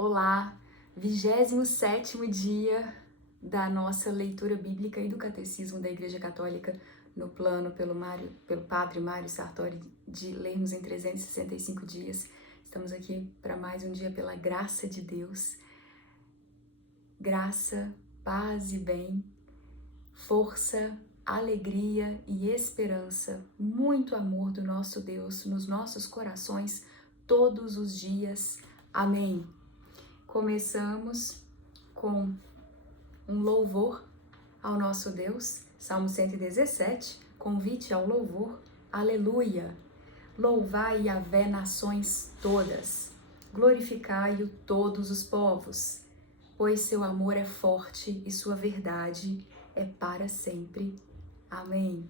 Olá, 27º dia da nossa leitura bíblica e do Catecismo da Igreja Católica no plano pelo Padre Mário Sartori de lermos em 365 dias. Estamos aqui para mais um dia pela graça de Deus. Graça, paz e bem, força, alegria e esperança, muito amor do nosso Deus nos nossos corações todos os dias. Amém. Começamos com um louvor ao nosso Deus, Salmo 117, convite ao louvor, aleluia! Louvai Yahvé nações todas, glorificai-o todos os povos, pois seu amor é forte e sua verdade é para sempre. Amém.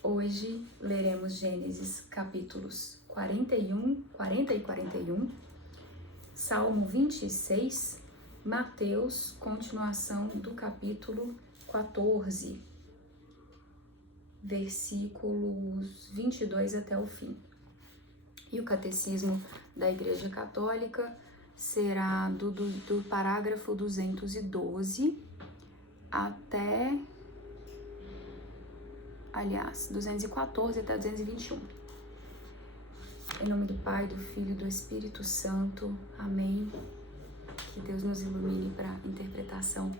Hoje leremos Gênesis capítulos 40 e 41, Salmo 26, Mateus, continuação do capítulo 14, versículos 22 até o fim. E o Catecismo da Igreja Católica será do parágrafo 212 até, 214 até 221. Em nome do Pai, do Filho e do Espírito Santo. Amém. Que Deus nos ilumine para a interpretação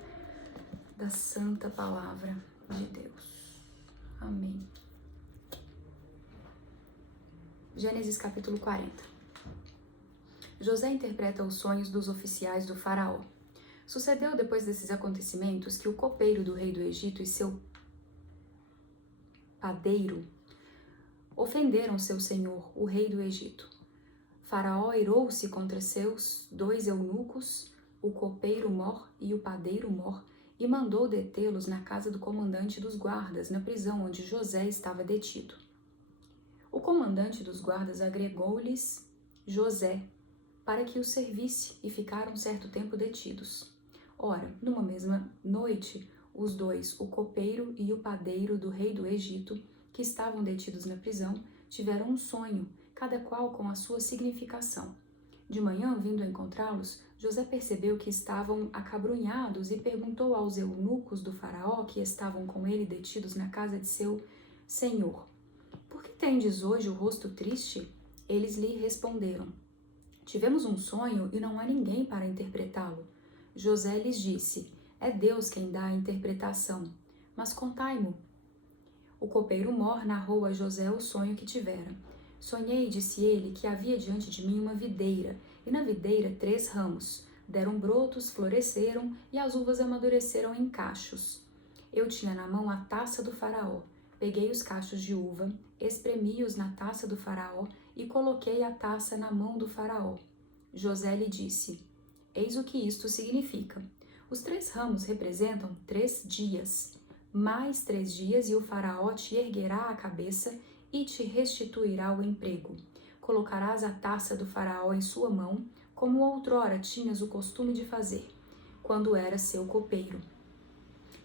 da Santa Palavra de Deus. Amém. Gênesis capítulo 40. José interpreta os sonhos dos oficiais do faraó. Sucedeu depois desses acontecimentos que o copeiro do rei do Egito e seu padeiro ofenderam seu senhor, o rei do Egito. Faraó irou-se contra seus dois eunucos, o copeiro Mor e o padeiro Mor, e mandou detê-los na casa do comandante dos guardas, na prisão onde José estava detido. O comandante dos guardas agregou-lhes José, para que o servisse, e ficaram certo tempo detidos. Ora, numa mesma noite, os dois, o copeiro e o padeiro do rei do Egito, que estavam detidos na prisão, tiveram um sonho, cada qual com a sua significação. De manhã, vindo a encontrá-los, José percebeu que estavam acabrunhados e perguntou aos eunucos do faraó que estavam com ele detidos na casa de seu senhor: "Por que tendes hoje o rosto triste?" Eles lhe responderam: "Tivemos um sonho e não há ninguém para interpretá-lo." José lhes disse: "É Deus quem dá a interpretação, mas contai-mo." O copeiro Mor narrou a José o sonho que tivera. "Sonhei", disse ele, "que havia diante de mim uma videira, e na videira 3 ramos. Deram brotos, floresceram, e as uvas amadureceram em cachos. Eu tinha na mão a taça do faraó. Peguei os cachos de uva, espremi-os na taça do faraó, e coloquei a taça na mão do faraó." José lhe disse: "Eis o que isto significa. Os 3 ramos representam 3 dias. Mais 3 dias e o faraó te erguerá a cabeça e te restituirá o emprego. Colocarás a taça do faraó em sua mão, como outrora tinhas o costume de fazer, quando eras seu copeiro.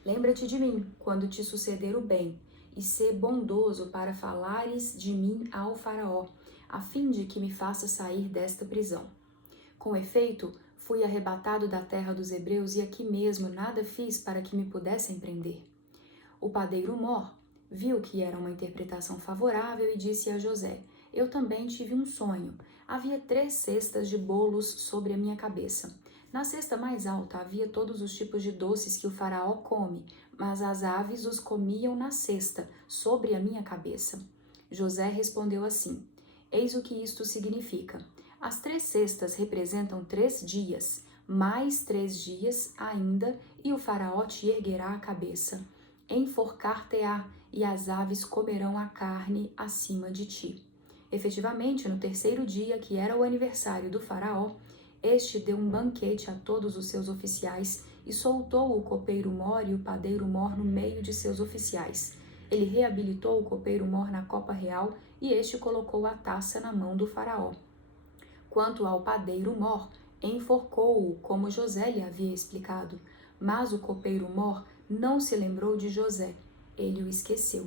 Lembra-te de mim, quando te suceder o bem, e sê bondoso para falares de mim ao faraó, a fim de que me faça sair desta prisão. Com efeito, fui arrebatado da terra dos hebreus e aqui mesmo nada fiz para que me pudessem prender." O padeiro Mor viu que era uma interpretação favorável e disse a José: "Eu também tive um sonho. Havia 3 cestas de bolos sobre a minha cabeça. Na cesta mais alta havia todos os tipos de doces que o faraó come, mas as aves os comiam na cesta, sobre a minha cabeça." José respondeu assim: "Eis o que isto significa. As 3 cestas representam 3 dias, mais 3 dias ainda, e o faraó te erguerá a cabeça. Enforcar-te-á, e as aves comerão a carne acima de ti." Efetivamente, no 3º dia, que era o aniversário do faraó, este deu um banquete a todos os seus oficiais e soltou o copeiro Mor e o padeiro Mor no meio de seus oficiais. Ele reabilitou o copeiro Mor na copa real e este colocou a taça na mão do faraó. Quanto ao padeiro Mor, enforcou-o, como José lhe havia explicado. Mas o copeiro Mor não se lembrou de José, ele o esqueceu.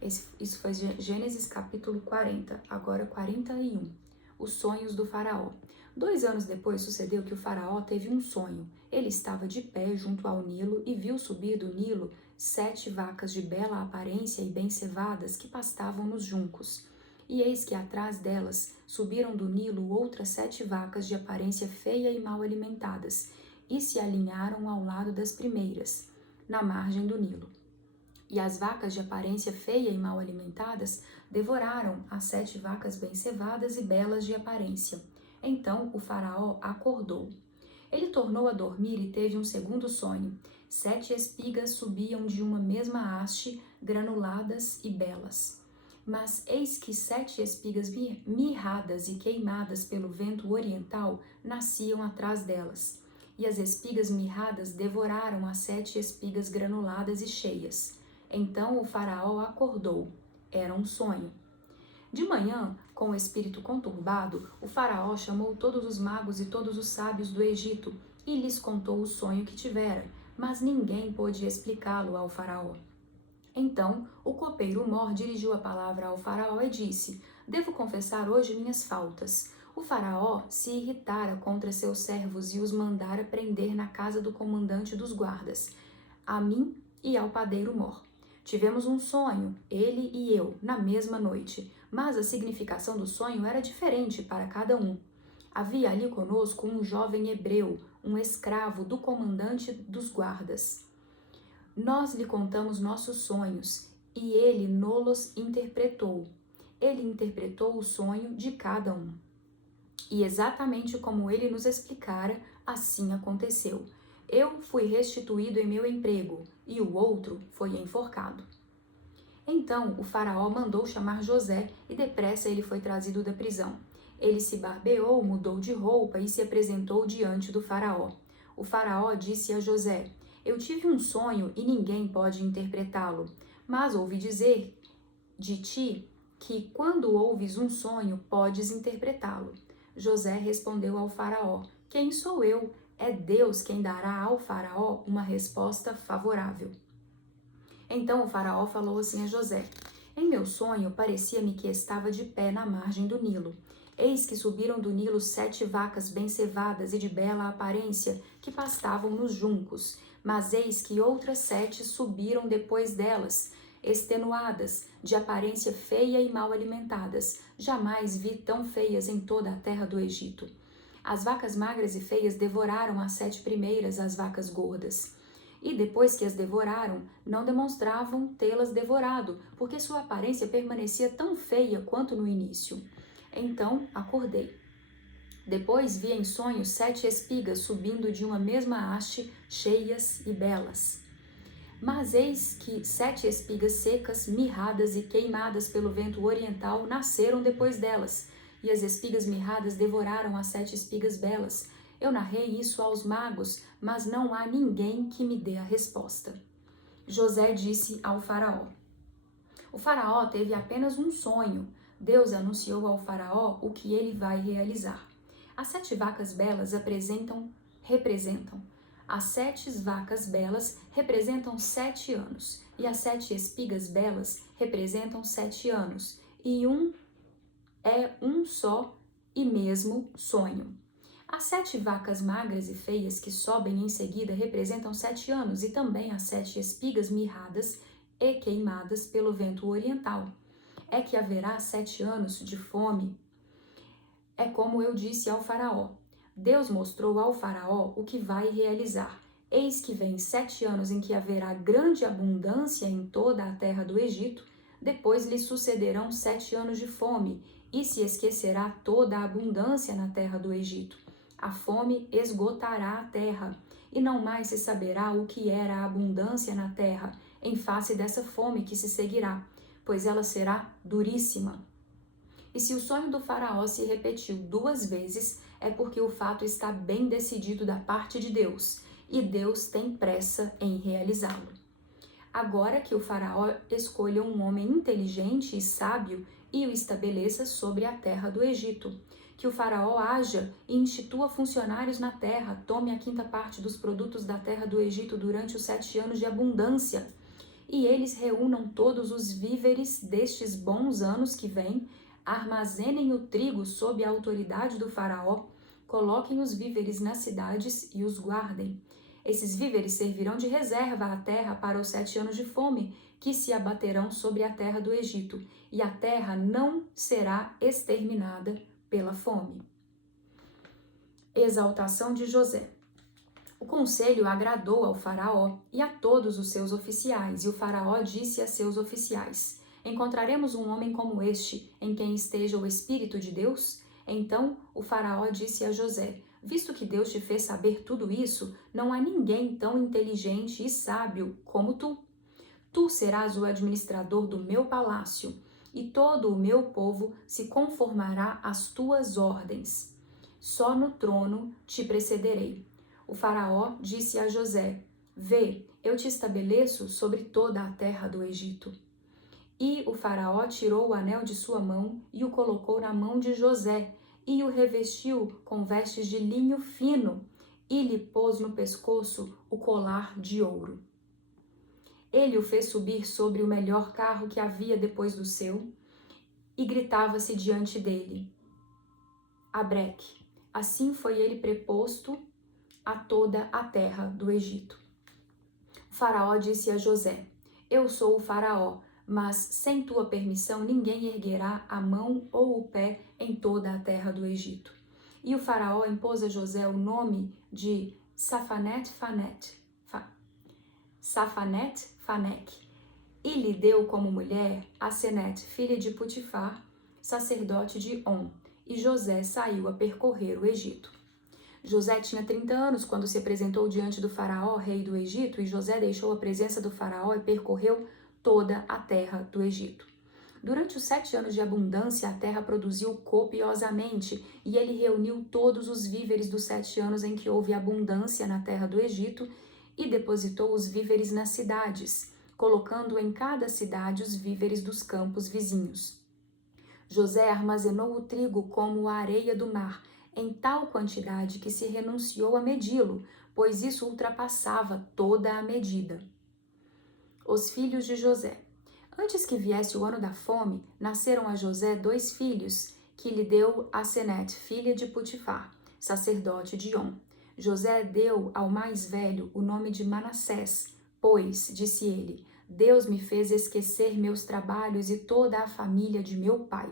Isso foi Gênesis capítulo 40, agora 41. os sonhos do faraó. 2 anos depois sucedeu que o faraó teve um sonho. Ele estava de pé junto ao Nilo e viu subir do Nilo 7 vacas de bela aparência e bem cevadas que pastavam nos juncos. E eis que atrás delas subiram do Nilo outras 7 vacas de aparência feia e mal alimentadas, e se alinharam ao lado das primeiras, na margem do Nilo. E as vacas de aparência feia e mal alimentadas devoraram as 7 vacas bem cevadas e belas de aparência. Então o faraó acordou. Ele tornou a dormir e teve um segundo sonho. 7 espigas subiam de uma mesma haste, granuladas e belas. Mas eis que 7 espigas mirradas e queimadas pelo vento oriental nasciam atrás delas. E as espigas mirradas devoraram as 7 espigas granuladas e cheias. Então o faraó acordou. Era um sonho. De manhã, com o espírito conturbado, o faraó chamou todos os magos e todos os sábios do Egito e lhes contou o sonho que tivera, mas ninguém pôde explicá-lo ao faraó. Então o copeiro Mor dirigiu a palavra ao faraó e disse: Devo confessar hoje minhas faltas. O faraó se irritara contra seus servos e os mandara prender na casa do comandante dos guardas, a mim e ao padeiro Mor. Tivemos um sonho, ele e eu, na mesma noite, mas a significação do sonho era diferente para cada um. Havia ali conosco um jovem hebreu, um escravo do comandante dos guardas. Nós lhe contamos nossos sonhos, e ele nos interpretou. Ele interpretou o sonho de cada um. E exatamente como ele nos explicara, assim aconteceu. Eu fui restituído em meu emprego, e o outro foi enforcado. Então o faraó mandou chamar José, e depressa ele foi trazido da prisão. Ele se barbeou, mudou de roupa e se apresentou diante do faraó. O faraó disse a José: Eu tive um sonho e ninguém pode interpretá-lo, mas ouvi dizer de ti que quando ouves um sonho podes interpretá-lo. José respondeu ao faraó: Quem sou eu? É Deus quem dará ao faraó uma resposta favorável. Então o faraó falou assim a José: Em meu sonho parecia-me que estava de pé na margem do Nilo. Eis que subiram do Nilo 7 vacas bem cevadas e de bela aparência, que pastavam nos juncos. Mas eis que outras 7 subiram depois delas, extenuadas, de aparência feia e mal alimentadas. Jamais vi tão feias em toda a terra do Egito. As vacas magras e feias devoraram as 7 primeiras, as vacas gordas. E depois que as devoraram, não demonstravam tê-las devorado, porque sua aparência permanecia tão feia quanto no início. Então acordei. Depois vi em sonhos 7 espigas subindo de uma mesma haste, cheias e belas. Mas eis que 7 espigas secas, mirradas e queimadas pelo vento oriental nasceram depois delas, e as espigas mirradas devoraram as 7 espigas belas. Eu narrei isso aos magos, mas não há ninguém que me dê a resposta. José disse ao faraó. O faraó teve apenas um sonho. Deus anunciou ao faraó o que ele vai realizar. As 7 vacas belas representam. As 7 vacas belas representam 7 anos, e as 7 espigas belas representam 7 anos, e é um só e mesmo sonho. As 7 vacas magras e feias que sobem em seguida representam 7 anos, e também as 7 espigas mirradas e queimadas pelo vento oriental. É que haverá 7 anos de fome. É como eu disse ao faraó. Deus mostrou ao faraó o que vai realizar. Eis que vem 7 anos em que haverá grande abundância em toda a terra do Egito, depois lhe sucederão 7 anos de fome, e se esquecerá toda a abundância na terra do Egito. A fome esgotará a terra, e não mais se saberá o que era a abundância na terra, em face dessa fome que se seguirá, pois ela será duríssima. E se o sonho do faraó se repetiu 2 vezes, é porque o fato está bem decidido da parte de Deus, e Deus tem pressa em realizá-lo. Agora que o faraó escolha um homem inteligente e sábio e o estabeleça sobre a terra do Egito, que o faraó haja e institua funcionários na terra, tome a 5ª parte dos produtos da terra do Egito durante os 7 anos de abundância, e eles reúnam todos os víveres destes bons anos que vêm, armazenem o trigo sob a autoridade do faraó, coloquem os víveres nas cidades e os guardem. Esses víveres servirão de reserva à terra para os 7 anos de fome que se abaterão sobre a terra do Egito, e a terra não será exterminada pela fome. Exaltação de José. O conselho agradou ao faraó e a todos os seus oficiais, e o faraó disse a seus oficiais: encontraremos um homem como este, em quem esteja o Espírito de Deus? Então o faraó disse a José: visto que Deus te fez saber tudo isso, não há ninguém tão inteligente e sábio como tu. Tu serás o administrador do meu palácio, e todo o meu povo se conformará às tuas ordens. Só no trono te precederei. O faraó disse a José: vê, eu te estabeleço sobre toda a terra do Egito. E o faraó tirou o anel de sua mão e o colocou na mão de José, e o revestiu com vestes de linho fino, e lhe pôs no pescoço o colar de ouro. Ele o fez subir sobre o melhor carro que havia depois do seu, e gritava-se diante dele: Abreque. Assim foi ele preposto a toda a terra do Egito. O faraó disse a José: eu sou o faraó, mas sem tua permissão ninguém erguerá a mão ou o pé em toda a terra do Egito. E o faraó impôs a José o nome de Safanet-Faneque, e lhe deu como mulher Asenet, filha de Putifar, sacerdote de On, e José saiu a percorrer o Egito. José tinha 30 anos quando se apresentou diante do faraó, rei do Egito, e José deixou a presença do faraó e percorreu toda a terra do Egito. Durante os 7 anos de abundância, a terra produziu copiosamente, e ele reuniu todos os víveres dos 7 anos em que houve abundância na terra do Egito, e depositou os víveres nas cidades, colocando em cada cidade os víveres dos campos vizinhos. José armazenou o trigo como a areia do mar, em tal quantidade que se renunciou a medi-lo, pois isso ultrapassava toda a medida. Os filhos de José. Antes que viesse o ano da fome, nasceram a José 2 filhos, que lhe deu Asenet, filha de Putifar, sacerdote de On. José deu ao mais velho o nome de Manassés, pois, disse ele, Deus me fez esquecer meus trabalhos e toda a família de meu pai.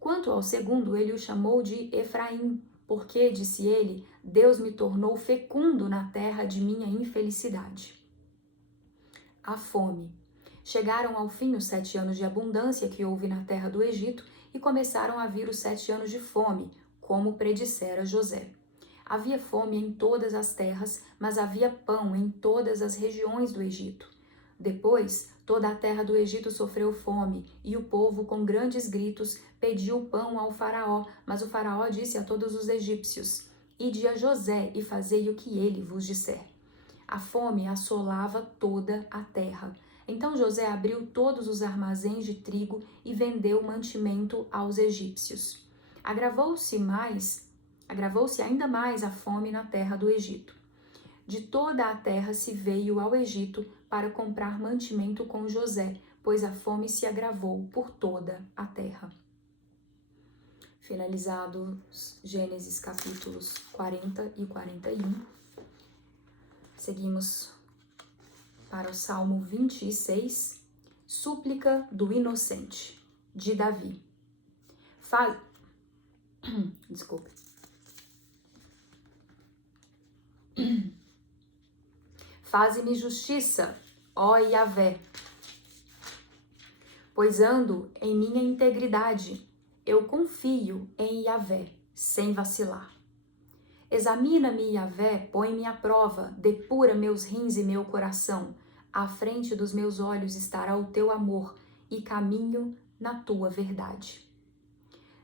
Quanto ao segundo, ele o chamou de Efraim, porque, disse ele, Deus me tornou fecundo na terra de minha infelicidade. A fome. Chegaram ao fim os 7 anos de abundância que houve na terra do Egito e começaram a vir os 7 anos de fome, como predissera José. Havia fome em todas as terras, mas havia pão em todas as regiões do Egito. Depois, toda a terra do Egito sofreu fome, e o povo, com grandes gritos, pediu pão ao faraó, mas o faraó disse a todos os egípcios, ide a José e fazei o que ele vos disser. A fome assolava toda a terra. Então José abriu todos os armazéns de trigo e vendeu mantimento aos egípcios. Agravou-se ainda mais a fome na terra do Egito. De toda a terra se veio ao Egito para comprar mantimento com José, pois a fome se agravou por toda a terra. Finalizados Gênesis capítulos 40 e 41. Seguimos para o Salmo 26, Súplica do Inocente, de Davi. Desculpe. Faze-me justiça, ó Yahvé, pois ando em minha integridade. Eu confio em Yahvé, sem vacilar. Examina-me, Yahvé, põe-me à prova, depura meus rins e meu coração. À frente dos meus olhos estará o teu amor e caminho na tua verdade.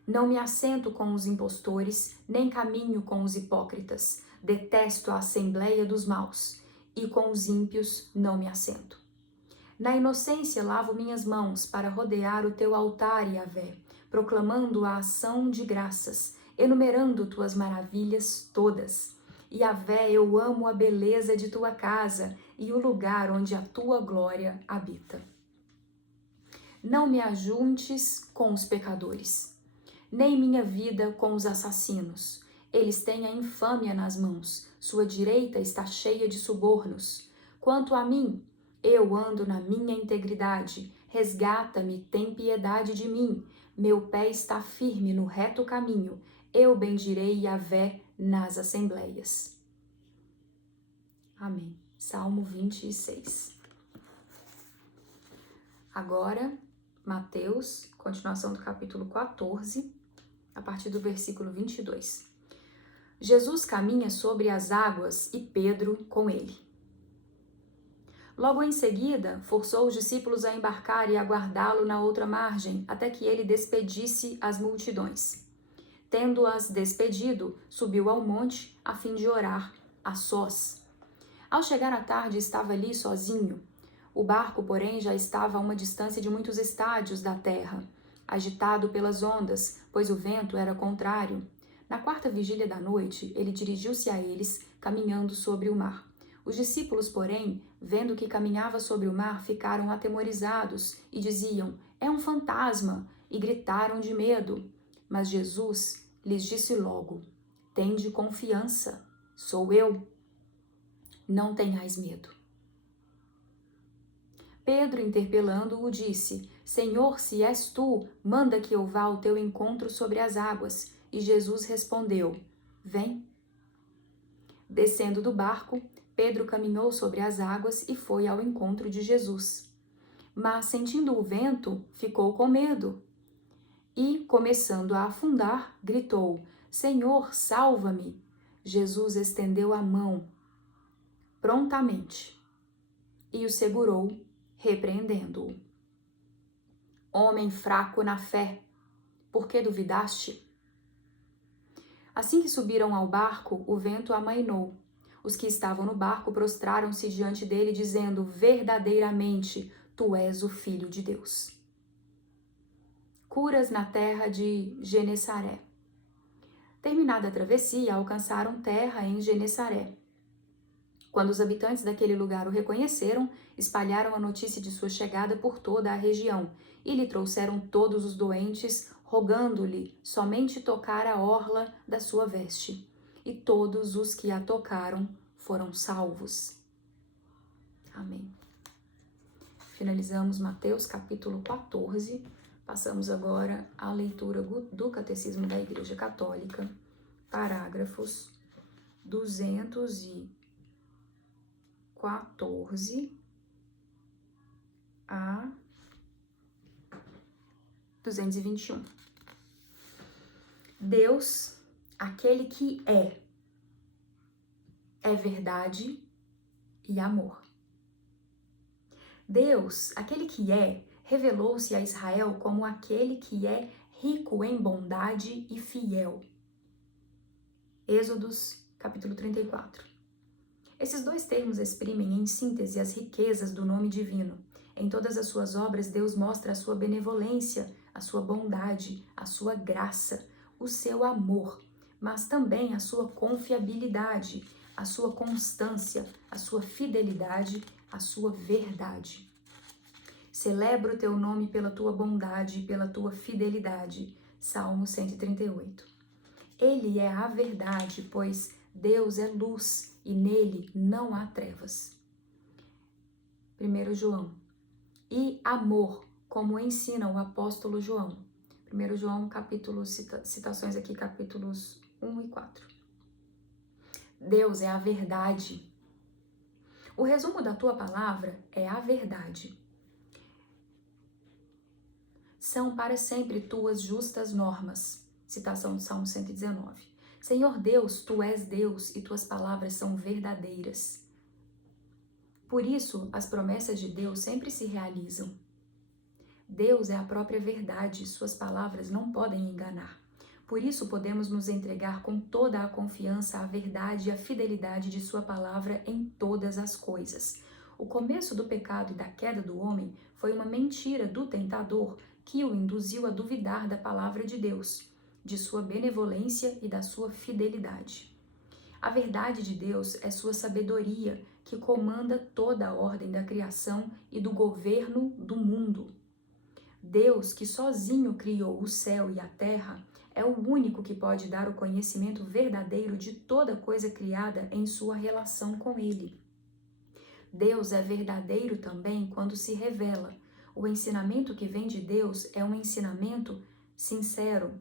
Não me assento com os impostores, nem caminho com os hipócritas. Detesto a assembleia dos maus, e com os ímpios não me assento. Na inocência lavo minhas mãos para rodear o teu altar, Yahvé, proclamando a ação de graças, enumerando tuas maravilhas todas. Yahvé, eu amo a beleza de tua casa e o lugar onde a tua glória habita. Não me ajuntes com os pecadores, nem minha vida com os assassinos. Eles têm a infâmia nas mãos, sua direita está cheia de subornos. Quanto a mim, eu ando na minha integridade. Resgata-me, tem piedade de mim. Meu pé está firme no reto caminho. Eu bendirei Yahvé nas assembleias. Amém. Salmo 26. Agora, Mateus, continuação do capítulo 14, a partir do versículo 22. Jesus caminha sobre as águas e Pedro com ele. Logo em seguida, forçou os discípulos a embarcar e aguardá-lo na outra margem, até que ele despedisse as multidões. Tendo-as despedido, subiu ao monte a fim de orar a sós. Ao chegar à tarde, estava ali sozinho. O barco, porém, já estava a uma distância de muitos estádios da terra, agitado pelas ondas, pois o vento era contrário. Na quarta vigília da noite, ele dirigiu-se a eles, caminhando sobre o mar. Os discípulos, porém, vendo que caminhava sobre o mar, ficaram atemorizados e diziam: "É um fantasma!" e gritaram de medo. Mas Jesus lhes disse logo: "Tende confiança, sou eu. Não tenhais medo." Pedro, interpelando-o, disse: "Senhor, se és tu, manda que eu vá ao teu encontro sobre as águas." E Jesus respondeu: "Vem." Descendo do barco, Pedro caminhou sobre as águas e foi ao encontro de Jesus. Mas, sentindo o vento, ficou com medo. E, começando a afundar, gritou: "Senhor, salva-me!" Jesus estendeu a mão prontamente e o segurou, repreendendo-o. "Homem fraco na fé, por que duvidaste?" Assim que subiram ao barco, o vento amainou. Os que estavam no barco prostraram-se diante dele, dizendo: "Verdadeiramente, tu és o Filho de Deus." Curas na terra de Genesaré. Terminada a travessia, alcançaram terra em Genesaré. Quando os habitantes daquele lugar o reconheceram, espalharam a notícia de sua chegada por toda a região e lhe trouxeram todos os doentes, rogando-lhe somente tocar a orla da sua veste. E todos os que a tocaram foram salvos. Amém. Finalizamos Mateus capítulo 14. Passamos agora à leitura do Catecismo da Igreja Católica, parágrafos 214 a 221. Deus, aquele que é verdade e amor. Deus, aquele que é, revelou-se a Israel como aquele que é rico em bondade e fiel. Êxodos, capítulo 34. Esses dois termos exprimem em síntese as riquezas do nome divino. Em todas as suas obras, Deus mostra a sua benevolência, a sua bondade, a sua graça, o seu amor, mas também a sua confiabilidade, a sua constância, a sua fidelidade, a sua verdade. Celebro o teu nome pela tua bondade e pela tua fidelidade. Salmo 138. Ele é a verdade, pois Deus é luz e nele não há trevas. 1 João. E amor, como ensina o apóstolo João. 1 João, citações aqui, capítulos 1 e 4. Deus é a verdade. O resumo da tua palavra é a verdade. São para sempre tuas justas normas. Citação do Salmo 119. Senhor Deus, tu és Deus e tuas palavras são verdadeiras. Por isso, as promessas de Deus sempre se realizam. Deus é a própria verdade, suas palavras não podem enganar. Por isso, podemos nos entregar com toda a confiança à verdade e à fidelidade de sua palavra em todas as coisas. O começo do pecado e da queda do homem foi uma mentira do tentador que o induziu a duvidar da palavra de Deus, de sua benevolência e da sua fidelidade. A verdade de Deus é sua sabedoria, que comanda toda a ordem da criação e do governo do mundo. Deus, que sozinho criou o céu e a terra, é o único que pode dar o conhecimento verdadeiro de toda coisa criada em sua relação com Ele. Deus é verdadeiro também quando se revela. O ensinamento que vem de Deus é um ensinamento sincero.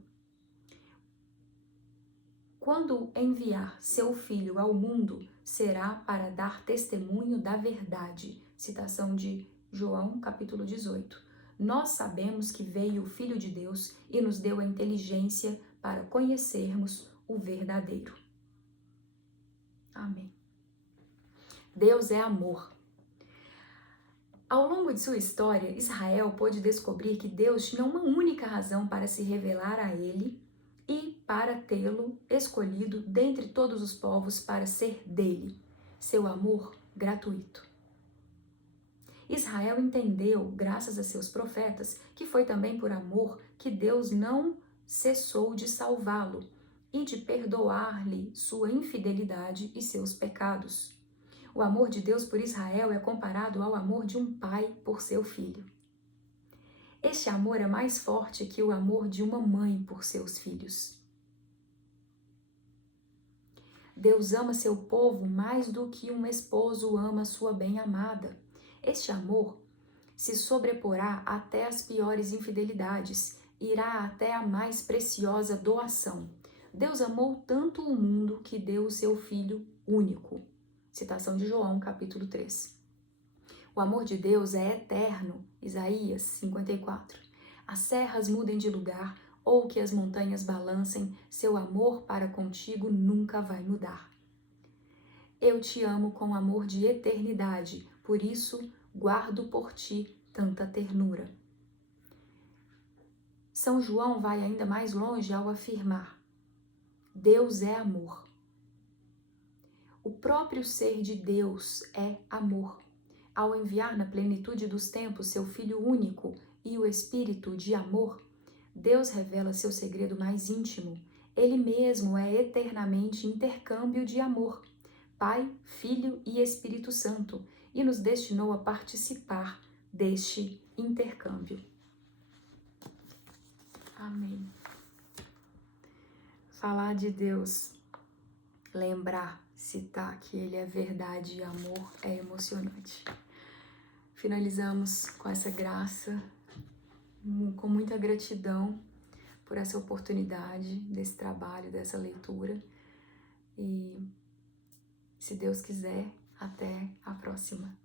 Quando enviar seu Filho ao mundo, será para dar testemunho da verdade. Citação de João, capítulo 18. Nós sabemos que veio o Filho de Deus e nos deu a inteligência para conhecermos o verdadeiro. Amém. Deus é amor. Ao longo de sua história, Israel pôde descobrir que Deus tinha uma única razão para se revelar a ele e para tê-lo escolhido dentre todos os povos para ser dele, seu amor gratuito. Israel entendeu, graças a seus profetas, que foi também por amor que Deus não cessou de salvá-lo e de perdoar-lhe sua infidelidade e seus pecados. O amor de Deus por Israel é comparado ao amor de um pai por seu filho. Este amor é mais forte que o amor de uma mãe por seus filhos. Deus ama seu povo mais do que um esposo ama sua bem-amada. Este amor se sobreporá até as piores infidelidades, irá até a mais preciosa doação. Deus amou tanto o mundo que deu o seu Filho único. Citação de João, capítulo 3. O amor de Deus é eterno. Isaías 54. As serras mudem de lugar, ou que as montanhas balancem, seu amor para contigo nunca vai mudar. Eu te amo com amor de eternidade, por isso guardo por ti tanta ternura. São João vai ainda mais longe ao afirmar: Deus é amor. O próprio ser de Deus é amor. Ao enviar na plenitude dos tempos seu Filho único e o Espírito de amor, Deus revela seu segredo mais íntimo. Ele mesmo é eternamente intercâmbio de amor, Pai, Filho e Espírito Santo, e nos destinou a participar deste intercâmbio. Amém. Falar de Deus, lembrar, citar que Ele é verdade e amor é emocionante. Finalizamos com essa graça, com muita gratidão por essa oportunidade, desse trabalho, dessa leitura. E, se Deus quiser, até a próxima.